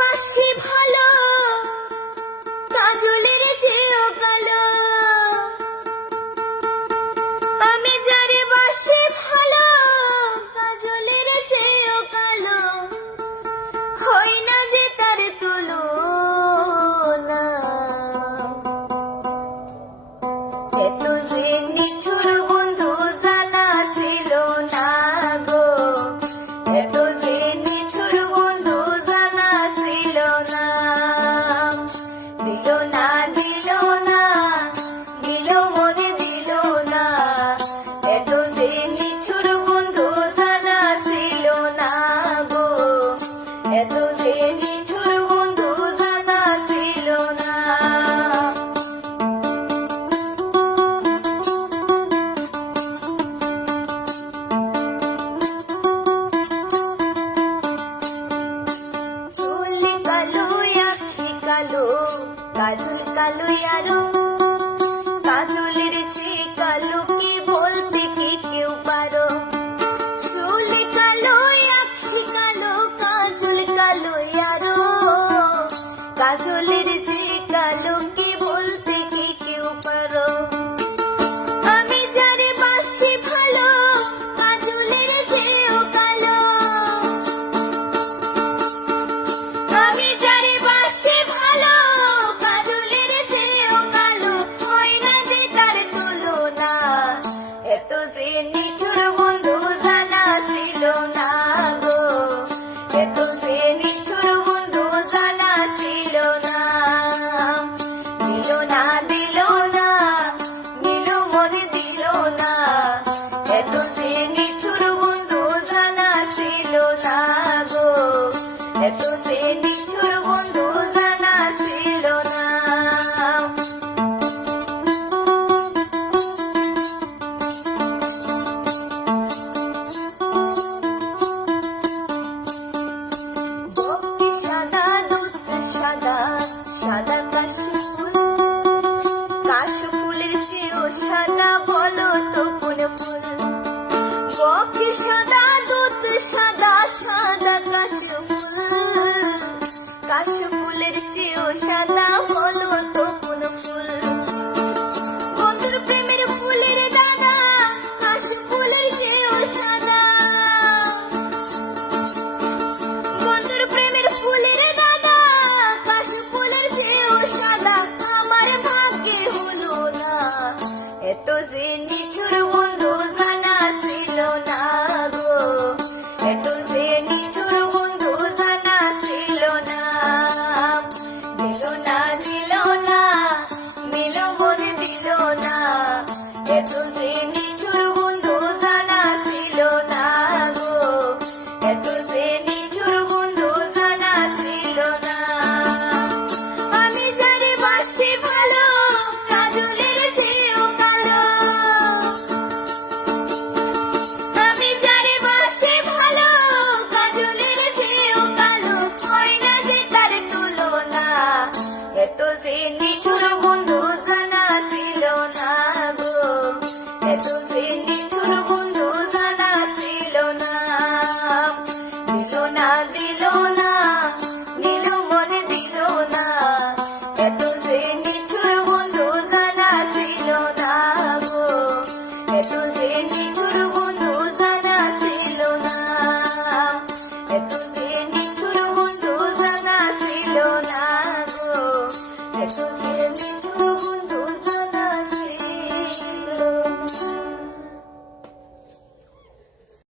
বাসি ভালো কাজলের চেয়েও কালো, আমি যারে বাসি ভালো কাজলের চেয়েও কালো, হয় না যে তার তুলনা। এত যে নিঠুর বন্ধু জানা ছিল না গো, এত যে নিঠুর বন্ধু জানা ছিল না। দিল না দিল না দিল মনে দিল না, এত যে নিঠুর বন্ধু জানা ছিল না গো, এত যে নিঠুর বন্ধু জানা ছিল না। কালো আখি কালো কাজল কালো আরো, কাজলের চেয়ে কালো কি বলতে কি কেউ পারো। চুল কালো আখি কালো কাজল কালো আরো, কাজলের চেয়ে কালো কি বলতে কি কেউ পারো। আমি যারে বাসি ভালো কাজলের চেয়েও কালো, আমি যারে বাসি ভালো কাজলের চেয়েও কালো, হয় না যে তার তুলনা। এত যে নিঠুর বন্ধু জানা ছিল না গো, এত যে নিঠুর বন্ধু জানা ছিল না। দিল না দিল না দিল মনে দিল না, এত যে নিঠুর বন্ধু জানা ছিল না গো, এত যে নিঠুর বন্ধু জানা ছিল না। বক্তি সাদা দুধ সাদা সাদা কাশফুল, কাশফুলের চেয়েও সাদা বলো তো কোন ফুল। বক্তি সাদা দুধ সাদা সাদা কাশফুল, কাশফুলের চেয়েও সাদা বলো তো কোন ফুল। বন্ধুর প্রেমের ফুলের দাদা কাশফুলের চেয়েও সাদা, বন্ধুর প্রেমের ফুলের দাদা কাশফুলের চেয়েও সাদা, আমার ভাগ্যে হলো না। এত যে নিঠুর বন্ধু জানা ছিল না গো, এত যে নিঠুর বন্ধু জানা ছিল না। দিল না দিল না দিল মনে দিল না, এত যে নিঠুর বন্ধু জানা ছিল না গো, এত যে নিঠুর বন্ধু জানা ছিল না। আমি যারে বাসি ভালো কাজলের চেয়েও কালো, আমি যারে বাসি ভালো কাজলের চেয়েও কালো, হয় না যে তার তুলনা। এত যে নিঠুর বন্ধু জানা ছিল না গো, এত যে নিঠুর বন্ধু জানা ছিল না। দিল না দিল না দিল মনে দিল না, এত যে নিঠুর বন্ধু জানা ছিল না গো, এত যে নিঠুর বন্ধু জানা ছিল না, এত যে নিঠুর বন্ধু জানা ছিল না গো, এত যে